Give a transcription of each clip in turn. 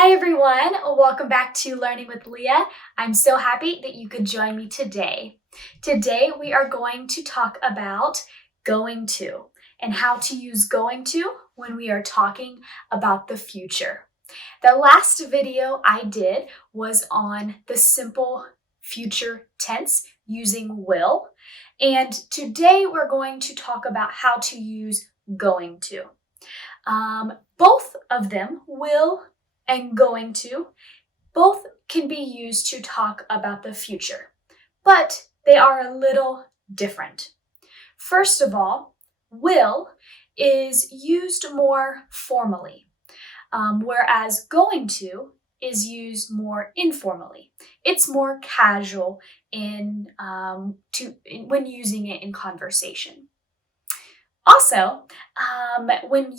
Hi everyone, welcome back to Learning with Leah. I'm so happy that you could join me today. Today we are going to talk about going to and how to use going to when we are talking about the future. The last video I did was on the simple future tense using will, and today we're going to talk about how to use going to. Both of them, will and going to, both can be used to talk about the future, but they are a little different. First of all, will is used more formally, whereas going to is used more informally. It's more casual when using it in conversation. Also, when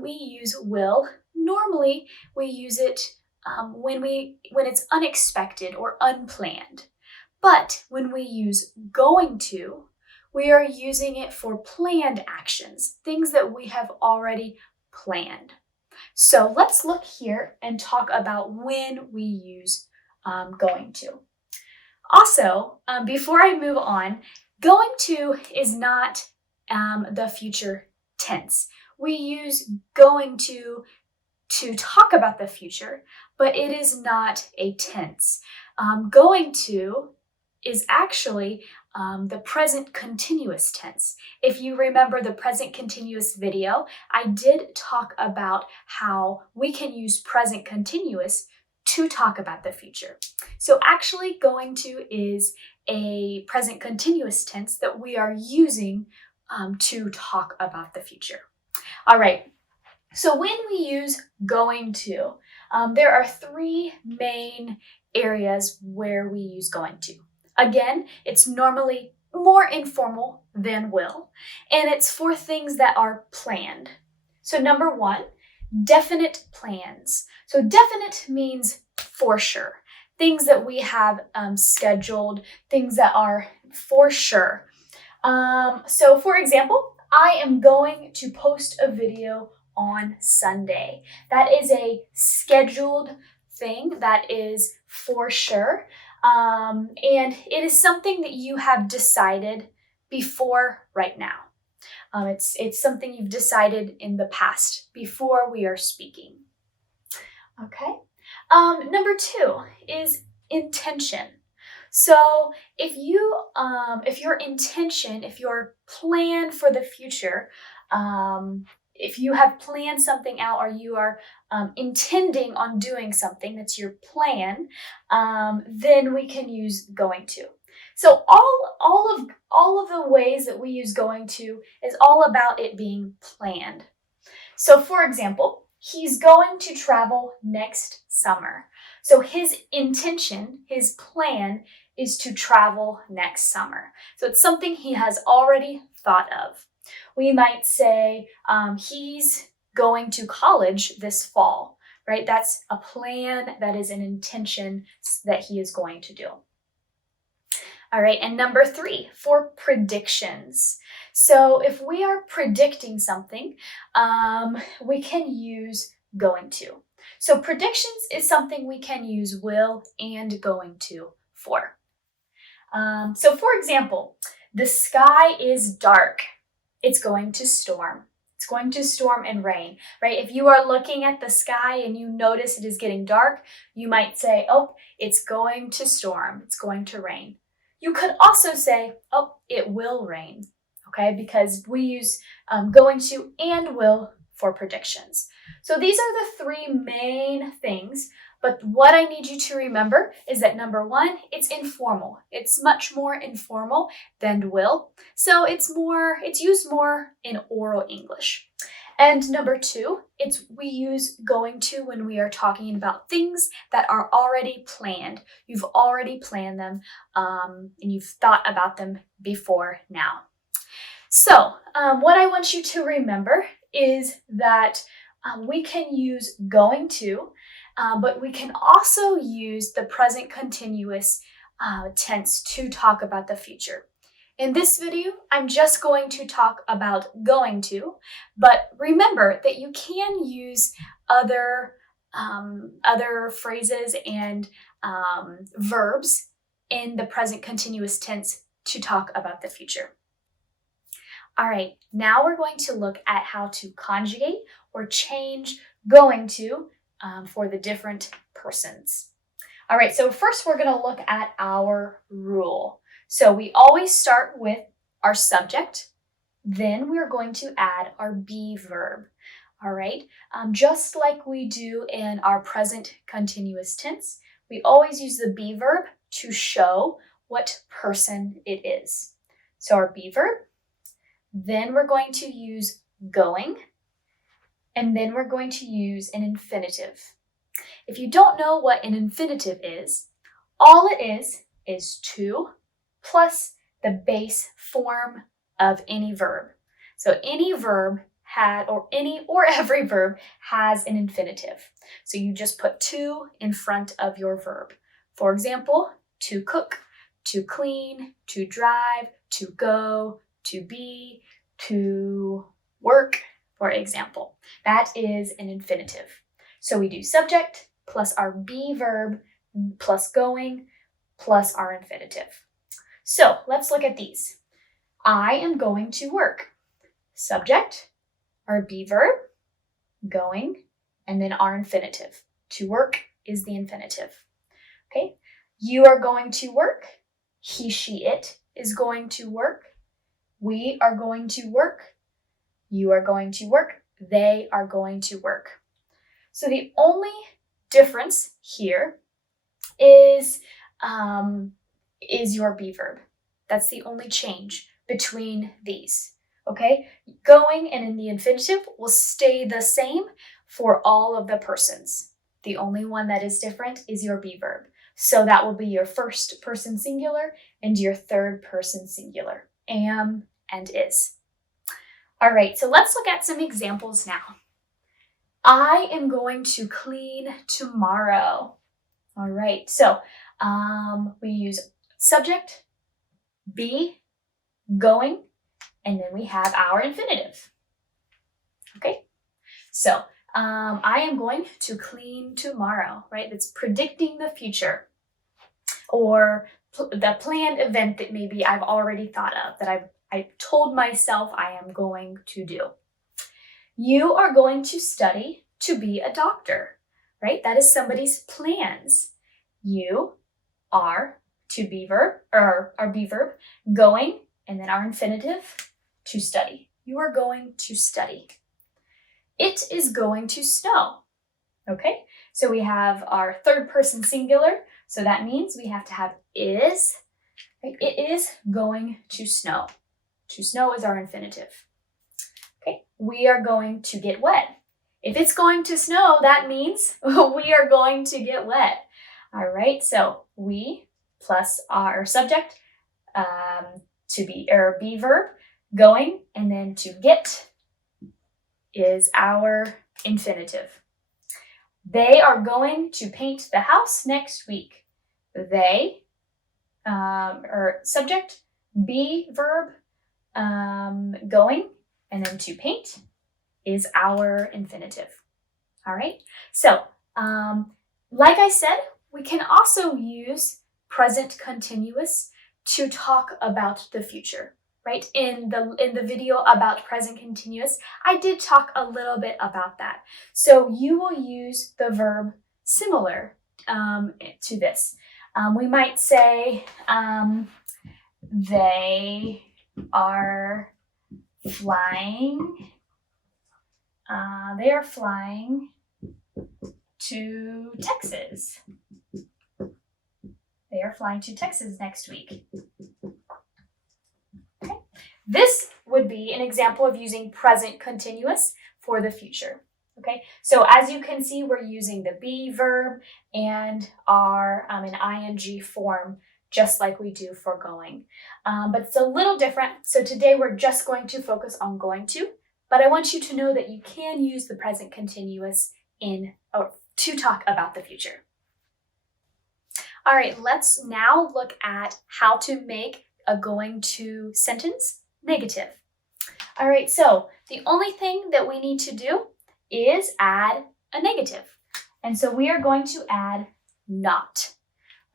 we use will, normally we use it when it's unexpected or unplanned. But when we use going to, we are using it for planned actions, things that we have already planned. So let's look here and talk about when we use going to. Also, before I move on, going to is not the future tense. We use going to talk about the future, but it is not a tense. Going to is actually the present continuous tense. If you remember the present continuous video, I did talk about how we can use present continuous to talk about the future. So actually going to is a present continuous tense that we are using to talk about the future. All right, so when we use going to, there are three main areas where we use going to. Again, it's normally more informal than will, and it's for things that are planned. So number one, definite plans. So definite means for sure. Things that we have scheduled, things that are for sure. So for example, I am going to post a video on Sunday. That is a scheduled thing that is for sure. And it is something that you have decided before right now. It's something you've decided in the past before we are speaking. Okay. Number two is intention. So if your intention, if your plan for the future, if you have planned something out or you are intending on doing something, that's your plan, then we can use going to. So all of the ways that we use going to is all about it being planned. So for example, he's going to travel next summer. So his intention, his plan is to travel next summer. So it's something he has already thought of. We might say he's going to college this fall, right? That's a plan, that is an intention that he is going to do. All right, and number three, for predictions. So if we are predicting something, we can use going to. So predictions is something we can use will and going to for. So for example, the sky is dark. It's going to storm. It's going to storm and rain, right? If you are looking at the sky and you notice it is getting dark, you might say, oh, it's going to storm. It's going to rain. You could also say, oh, it will rain, okay? Because we use going to and will for predictions. So these are the three main things, but what I need you to remember is that number one, it's informal. It's much more informal than will. So it's used more in oral English. And number two, we use going to when we are talking about things that are already planned. You've already planned them and you've thought about them before now. So what I want you to remember is that we can use going to, but we can also use the present continuous tense to talk about the future. In this video, I'm just going to talk about going to, but remember that you can use other other phrases and verbs in the present continuous tense to talk about the future. All right, now we're going to look at how to conjugate or change going to for the different persons. All right, so first we're going to look at our rule. So we always start with our subject, then we're going to add our be verb. All right, just like we do in our present continuous tense, we always use the be verb to show what person it is. So our be verb, then we're going to use going, and then we're going to use an infinitive. If you don't know what an infinitive is, all it is to plus the base form of any verb. So any verb or every verb has an infinitive. So you just put to in front of your verb. For example, to cook, to clean, to drive, to go, to be, to work, for example. That is an infinitive. So we do subject plus our be verb plus going plus our infinitive. So let's look at these. I am going to work. Subject, our be verb, going, and then our infinitive. To work is the infinitive. Okay, you are going to work. He, she, it is going to work. We are going to work. You are going to work. They are going to work. So the only difference here is your be verb. That's the only change between these. Okay, going and in the infinitive will stay the same for all of the persons. The only one that is different is your be verb. So that will be your first person singular and your third person singular, am and is. All right, so let's look at some examples now. I am going to clean tomorrow. All right, so we use subject, be, going, and then we have our infinitive. Okay, so I am going to clean tomorrow, right? That's predicting the future or the planned event that maybe I've already thought of, that I've told myself I am going to do. You are going to study to be a doctor, right? That is somebody's plans. You are to be verb, or our be verb, going, and then our infinitive, to study. You are going to study. It is going to snow. Okay, so we have our third person singular, so that means we have to have is. Right? It is going to snow. To snow is our infinitive. Okay, we are going to get wet. If it's going to snow, that means we are going to get wet. All right, so we plus our subject, to be or be verb, going, and then to get is our infinitive. They are going to paint the house next week. They, or subject, be verb, going, and then to paint is our infinitive. All right, so like I said, we can also use present continuous to talk about the future, right? In the video about present continuous, I did talk a little bit about that. So you will use the verb similar to this. We might say they are flying. They are flying to Texas. They are flying to Texas next week. Okay. This would be an example of using present continuous for the future. Okay, so as you can see, we're using the be verb and our an ing form, just like we do for going. But it's a little different. So today we're just going to focus on going to, but I want you to know that you can use the present continuous to talk about the future. All right, let's now look at how to make a going to sentence negative. All right, so the only thing that we need to do is add a negative. And so we are going to add not.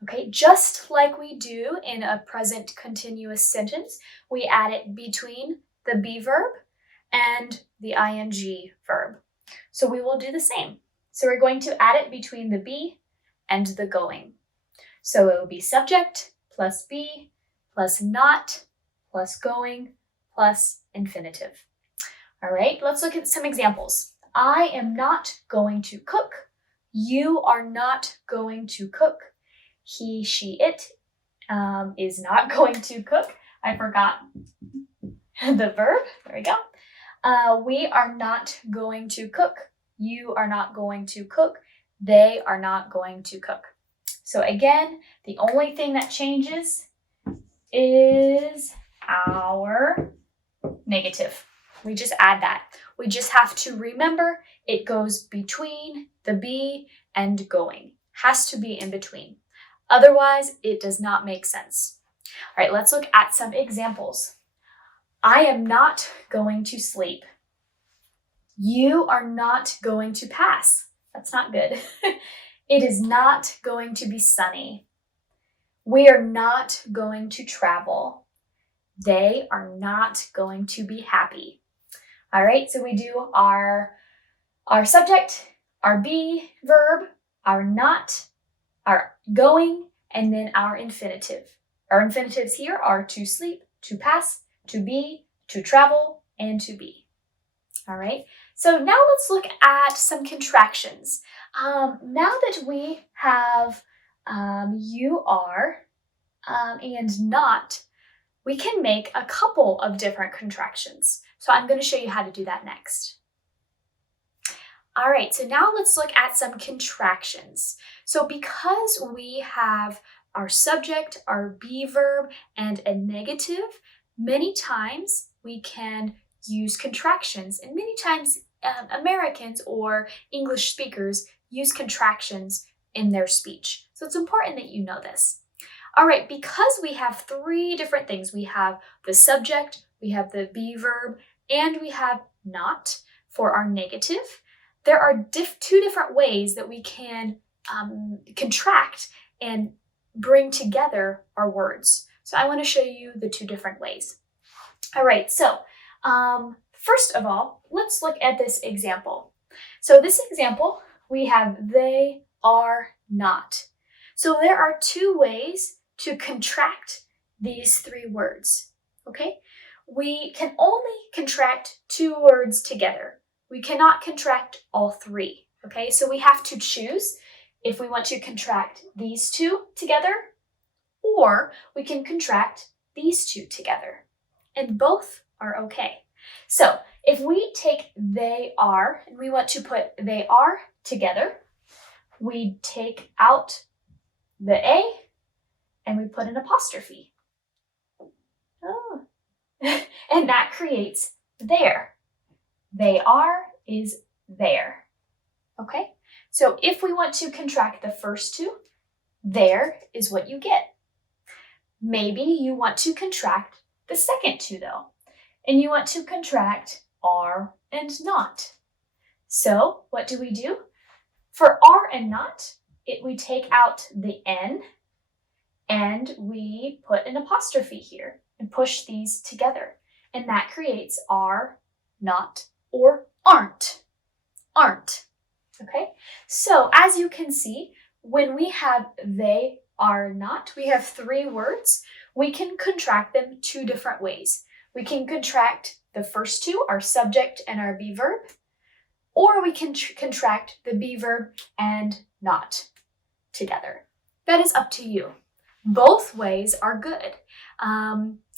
Okay, just like we do in a present continuous sentence, we add it between the be verb and the ing verb. So we will do the same. So we're going to add it between the be and the going. So it will be subject plus be plus not plus going plus infinitive. All right, let's look at some examples. I am not going to cook. You are not going to cook. He, she, it is not going to cook. I forgot the verb. There we go. We are not going to cook. You are not going to cook. They are not going to cook. So again, the only thing that changes is our negative. We just add that. We just have to remember it goes between the be and going. Has to be in between. Otherwise, it does not make sense. All right, let's look at some examples. I am not going to sleep. You are not going to pass. That's not good. It is not going to be sunny. We are not going to travel. They are not going to be happy. All right, so we do our subject, our be verb, our not, our going, and then our infinitive. Our infinitives here are to sleep, to pass, to be, to travel, and to be. All right, so now let's look at some contractions. Now that we have you are and not, we can make a couple of different contractions. So I'm going to show you how to do that next. All right, so now let's look at some contractions. So because we have our subject, our be verb, and a negative, many times we can use contractions, and many times Americans or English speakers use contractions in their speech. So it's important that you know this. All right, because we have three different things, we have the subject, we have the be verb, and we have not for our negative, there are two different ways that we can contract and bring together our words. So I want to show you the two different ways. All right, so first of all, let's look at this example. So this example, we have they are not. So there are two ways to contract these three words, okay? We can only contract two words together. We cannot contract all three, okay? So we have to choose if we want to contract these two together, or we can contract these two together, and both are okay. So if we take they are, and we want to put they are together, we take out the A, and we put an apostrophe. Oh. And that creates there. They are is there. Okay? So if we want to contract the first two, there is what you get. Maybe you want to contract the second two though, and you want to contract are and not. So what do? For are and not, we take out the N and we put an apostrophe here and push these together. And that creates are, not, or aren't. Aren't. Okay? So as you can see, when we have they are not, we have three words. We can contract them two different ways. We can contract the first two, our subject and our be verb, or we can contract the be verb and not together. That is up to you. Both ways are good.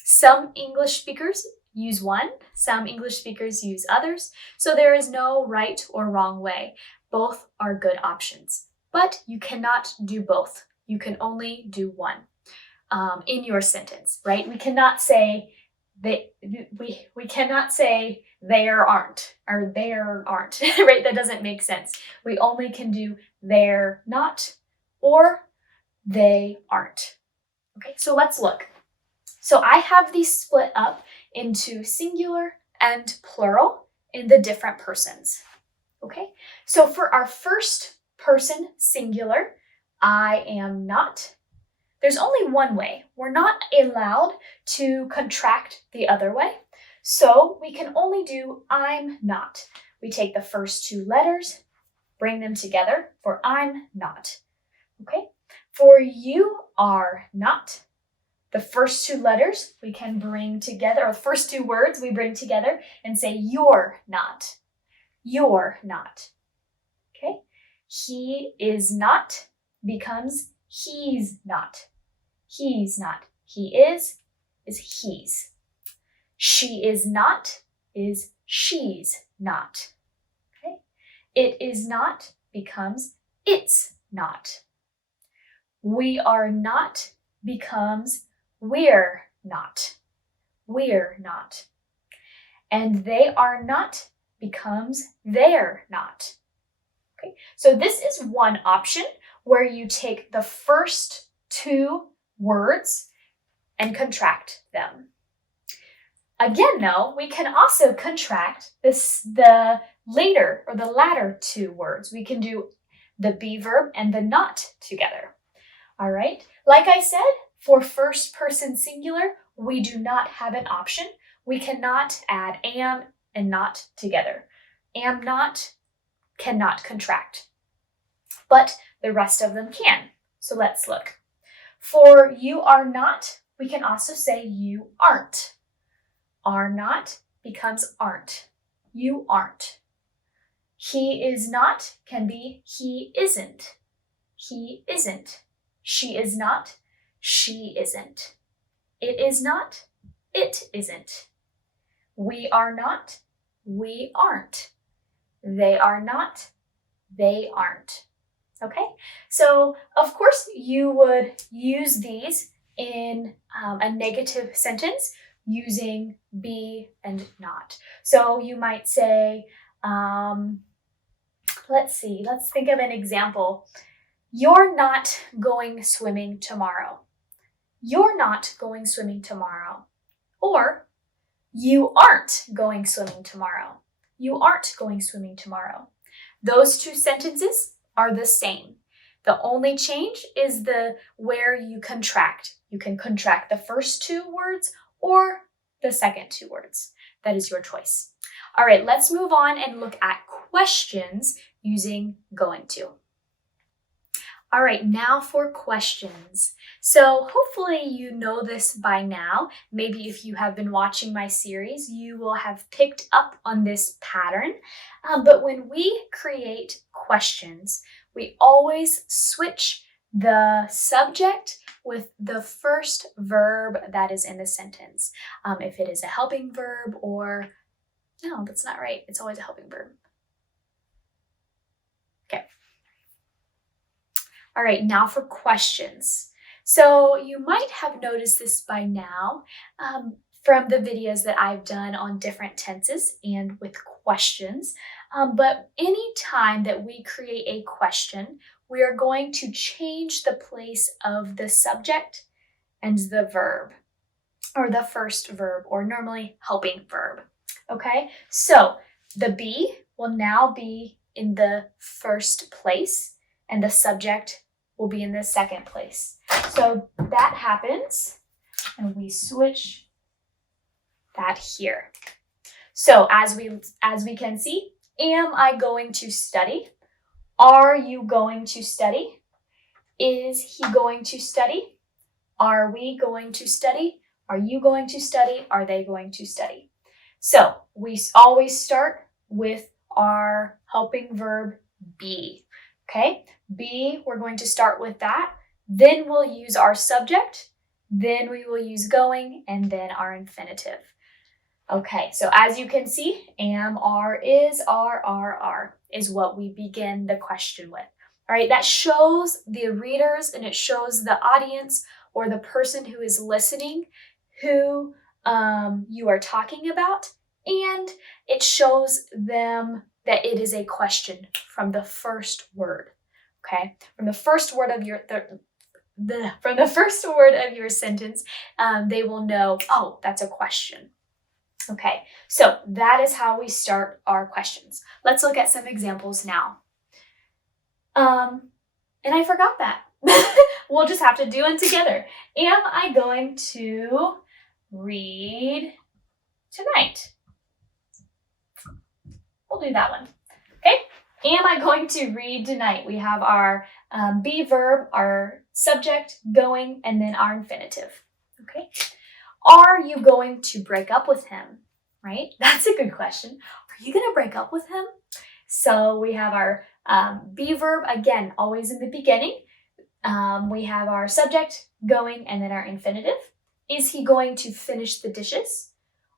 Some English speakers use one, some English speakers use others, so there is no right or wrong way. Both are good options, but you cannot do both. You can only do one in your sentence, right? We cannot say we cannot say there aren't or there aren't, right? That doesn't make sense. We only can do they're not or they aren't. Okay, so let's look. So I have these split up into singular and plural in the different persons. Okay, so for our first person singular, I am not. There's only one way. We're not allowed to contract the other way. So we can only do I'm not. We take the first two letters, bring them together for I'm not. Okay? For you are not, the first two letters we can bring together, or the first two words we bring together and say you're not. You're not. Okay? He is not becomes he's not. He's not. He is he's. She is not is she's not. Okay? It is not becomes it's not. We are not becomes we're not. We're not. And they are not becomes they're not. Okay? So this is one option where you take the first two words and contract them. Again, though, we can also contract the latter two words. We can do the be verb and the not together. All right. Like I said, for first person singular, we do not have an option. We cannot add am and not together. Am not cannot contract, but the rest of them can. So let's look. For you are not, we can also say you aren't. Are not becomes aren't. You aren't. He is not can be he isn't. He isn't. She is not. She isn't. It is not. It isn't. We are not. We aren't. They are not. They aren't. Okay? So, of course, you would use these in a negative sentence using be and not. So you might say, let's think of an example. You're not going swimming tomorrow. You're not going swimming tomorrow. Or, you aren't going swimming tomorrow. You aren't going swimming tomorrow. Those two sentences are the same. The only change is where you contract. You can contract the first two words or the second two words. That is your choice. All right, let's move on and look at questions using going to. All right, now for questions. So hopefully you know this by now. Maybe if you have been watching my series, you will have picked up on this pattern. But when we create questions, we always switch the subject with the first verb that is in the sentence. If it is a helping verb or, no, that's not right. It's always a helping verb. Okay. All right, now for questions. So you might have noticed this by now from the videos that I've done on different tenses and with questions. But any time that we create a question, we are going to change the place of the subject and the verb, or the first verb, or normally helping verb. Okay, so the be will now be in the first place, and the subject will be in the second place. So that happens, and we switch that here. So as we can see, am I going to study? Are you going to study? Is he going to study? Are we going to study? Are you going to study? Are they going to study? So we always start with our helping verb be. Okay, be, we're going to start with that. Then we'll use our subject. Then we will use going, and then our infinitive. Okay, so as you can see, am, are, is, are is what we begin the question with. All right, that shows the readers and it shows the audience or the person who is listening who you are talking about, and it shows them that it is a question from the first word. Okay, from the first word of your from the first word of your sentence, they will know, oh, that's a question. Okay, so that is how we start our questions. Let's look at some examples now. And I forgot that. We'll just have to do it together. Am I going to read tonight? We'll do that one. Okay. Am I going to read tonight? We have our be verb, our subject, going, and then our infinitive. Okay. Are you going to break up with him? Right? That's a good question. Are you going to break up with him? So we have our be verb, again, always in the beginning. We have our subject, going, and then our infinitive. Is he going to finish the dishes?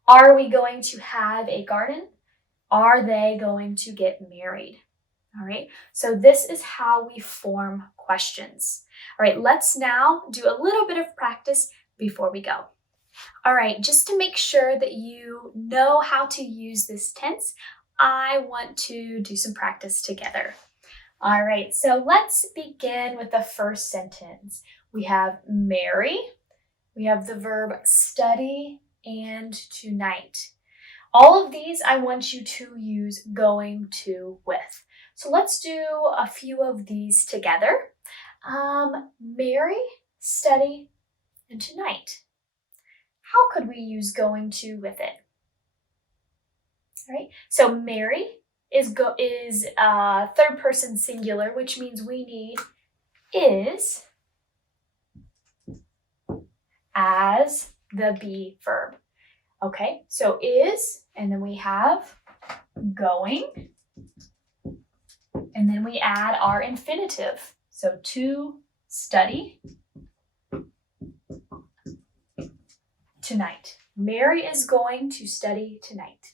Are we going to have a garden? Are they going to get married? All right, so this is how we form questions. All right, let's now do a little bit of practice before we go. All right, just to make sure that you know how to use this tense, I want to do some practice together. All right, so let's begin with the first sentence. We have marry, we have the verb study, and tonight. All of these I want you to use going to with. So let's do a few of these together. Marry, study, and tonight. How could we use going to with it? All right, so marry is third person singular, which means we need is as the be verb. Okay, so is, and then we have going, and then we add our infinitive. So to study tonight. Mary is going to study tonight.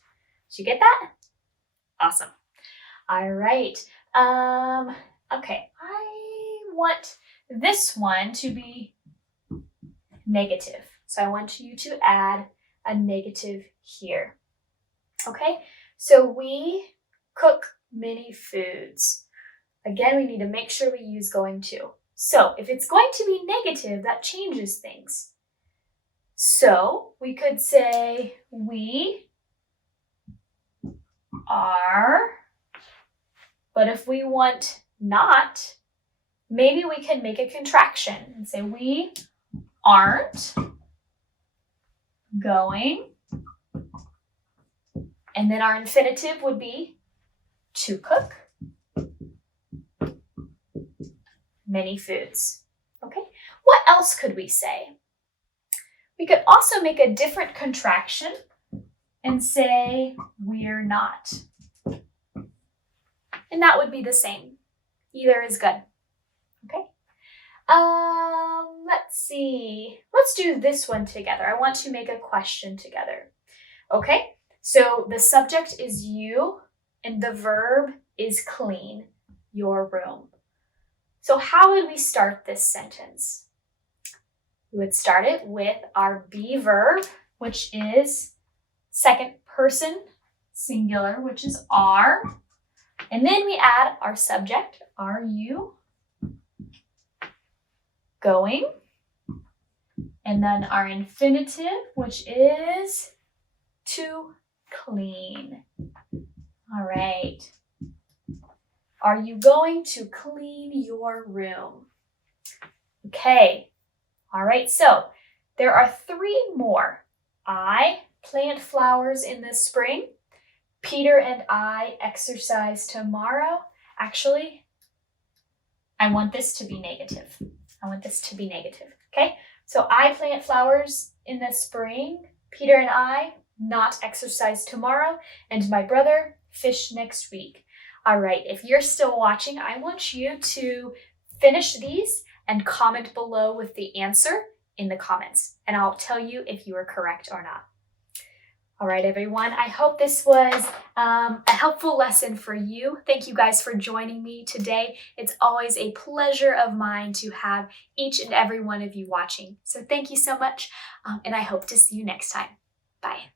Did you get that? Awesome. All right. Okay, I want this one to be negative. So I want you to add a negative here. Okay, so we cook many foods. Again, we need to make sure we use going to. So if it's going to be negative, that changes things. So we could say we are, but if we want not, maybe we can make a contraction and say we aren't going, and then our infinitive would be to cook many foods. Okay, what else could we say? We could also make a different contraction and say we're not. And that would be the same. Either is good. Okay. Let's see. Let's do this one together. I want to make a question together. Okay. So the subject is you and the verb is clean, your room. So how would we start this sentence? We would start it with our be verb, which is second person singular, which is are. And then we add our subject, are you going? And then our infinitive, which is to clean. All right. Are you going to clean your room? Okay. All right. So there are 3 more. I plant flowers in the spring. Peter and I exercise tomorrow. Actually, I want this to be negative. Okay? So I plant flowers in the spring. Peter and I not exercise tomorrow. And my brother fish next week. All right, if you're still watching, I want you to finish these and comment below with the answer in the comments. And I'll tell you if you are correct or not. All right, everyone, I hope this was a helpful lesson for you. Thank you guys for joining me today. It's always a pleasure of mine to have each and every one of you watching. So thank you so much, and I hope to see you next time. Bye.